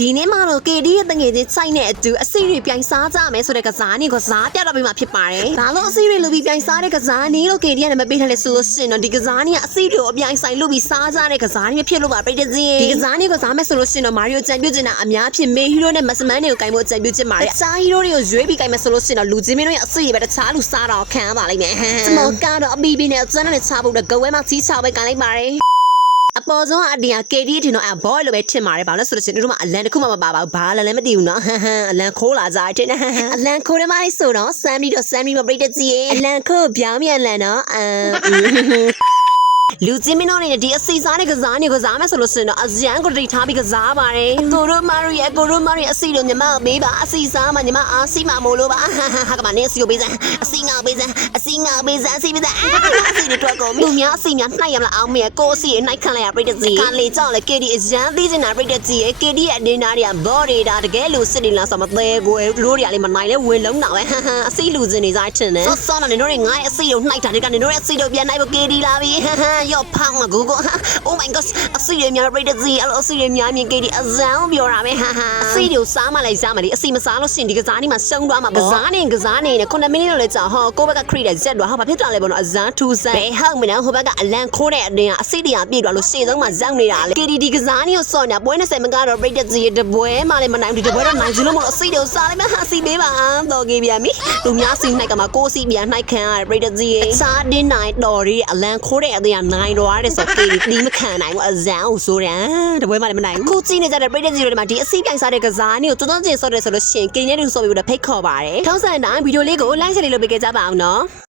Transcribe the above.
ဒီနေ့မှာတော့ KD ရဲ့တငယ်ချင်းစိုက်နဲ့အတူအစီတွေပြိုင်စားကြမယ်ဆိုတဲ့ကစားနည်းကိုစားပြတော့ပြီးမှဖြစ်ပါတယ်။ဒါလို့အစီတွေလူပြီးပြိုင်စားတဲ့ကစားနည်းလို့ KD ကလည်းမပေးထားလဲဆိုလို့ရှိရင်တော့ဒီကစားနည်းကအစီတွေကိုအပြိုင်ဆိုင်လူပြီးစားကြတဲ့ကစားနည်းဖြစ်လို့ပါပြည့်တဲ့စီဒီကစားနည်းကိုစားမယ်ဆိုလို့ရှိရင်တော့ Mario ချန်ပြူချင်တာအများဖြစ်မေဟီရိုနဲ့မစမန်တွေကိုကင်ဖို့ချန်ပြူချင်ပါတယ်။စားဟီရိုတွေကိုရွေးပြီးကင်မယ်ဆိုလို့ရှိရင်တော့လူချင်းမင်းတို့ရဲ့အစီတွေပဲတခြားလူစားတော့ခံရပါလိမ့်မယ်။စမောကတော့အပီပီနဲ့စမ်းနဲ့ချဖို့တော့ဂဝဲမှာစီးချပဲကင်လိုက်ပါတယ်။အပေါ်ဆုံးအဒီက KD ထင်တော့အဘောလိုပဲထင်ပါတယ်ဘာလို့ဆိုလို့ရှိရင်တို့မှအလန်တစ်ခုမှမပါပါဘူးဘာလန်လည်းမသိဘူးနော်အလန်ခိုးလာကြတယ်အလန်ခိုးတယ်မလေးဆိုတော့စမ်းပြီးတော့စမ်းပြီးမပြိတ္တကြီးရဲ့အလန်ခိုးပြောင်းမြန်လန်တော့လူချင်းမင်းတို့နဲ့ဒီအစီစားတဲ့ကစားနေကစားမယ်ဆိုလို့ရှိရင်တော့အရန်ကိုတိတ်ထားပြီးကစားပါတယ်ကိုရိုမာရီရဲ့ကိုရိုမာရီအစီတို့ညီမပေးပါအစီစားမှညီမအားစီမမို့လို့ပါဟာကမနေစီကိုပေးစမ်းအစီငါပေးစမ်းအစီငါပေးစမ်းအစီပေးစမ်းအစီတွေထွက်ကုန်လူများအစီများနှိုက်ရမလားအောင်မေကိုအစီနှိုက်ခံလိုက်ရပြိတ္တကြီးကလေကြောက်လေ KD အရန်သိချင်တာပြိတ္တကြီးရဲ့ KD ရဲ့အနေနာတွေကဘော်ဒေတာတကယ်လို့စစ်နေလားဆိုမသေးကိုတို့တွေကလည်းမနိုင်လဲဝင်လုံးတော့ပဲအစီလူချင်းနေစားချင်တယ်စောနေတို့တွေငါ့ရဲ့အစီကိုနှိုက်တာတွေကနေတို့ရဲ့အစီတို့ပြန်နိုင်ဖို့ KD လာပြီရော့ဖောင်းမှာGoogle Oh my god အစီတွေများပြိတ္တကြီးအဲ့လိုအစီတွေများမြင် KD အဇံပြောတာပဲအစီတွေကိုစားမလိုက်စားမလေးအစီမစားလို့ရှင်ဒီကစားနေမှာရှုံးသွားမှာပေါ့ကစားနေနဲ့9မိနစ်လောက်လဲကြာဟောကိုဘက်ကခရီးတဲ့ရက်တော့ဟာဘာဖြစ်တာလဲပေါ့နော်အဇံထူဆန်းဘယ်ဟောက်မနော်ဟိုဘက်ကအလန်ခိုးတဲ့အတင်းကအစီတွေကပြေးသွားလို့ရှေ့ဆုံးမှာဇောက်နေတာလေ KD ဒီကစားနေကိုစော်နေတာပွဲ20မကတော့ပြိတ္တကြီးတပွဲမှလည်းမနိုင်ဘူးဒီတပွဲတော့နိုင်စလို့မလို့အစီတွေကိုစားလိုက်မှဟာစီပေးပါတော့ကြီးပြန်ပြီလူများစီနှိုက်ကမှာကိုစီပြန်နှိုက်ခံရပြိတ္တကြီးအစားတင်းနိုင်တော်ရီအလန်ခိုးတဲ့အတင်းကနိုင်တော့ရတယ်ဆို KD ဒီမခံနိုင်ဘူးအဇံကိုဆိုတယ်တပွဲမှလည်းမနိုင်ဘူးခုကြည့်နေကြတဲ့ပြိတ္တကြီးတွေမှာဒီအစီပြိုင်စားတဲ့ကစားနေကိုတွန်းတွန်းချင်းဆော့တယ်ဆိုလို့ရှိရင် KD နဲ့တူဆော့ပြီးတော့ဖိတ်ခေါ်ပါတယ်ထောက်ဆန်တိုင်းဗီဒီယိုလေးကို like ချက်လေးလုပ်ပေးကြပါအောင်နော်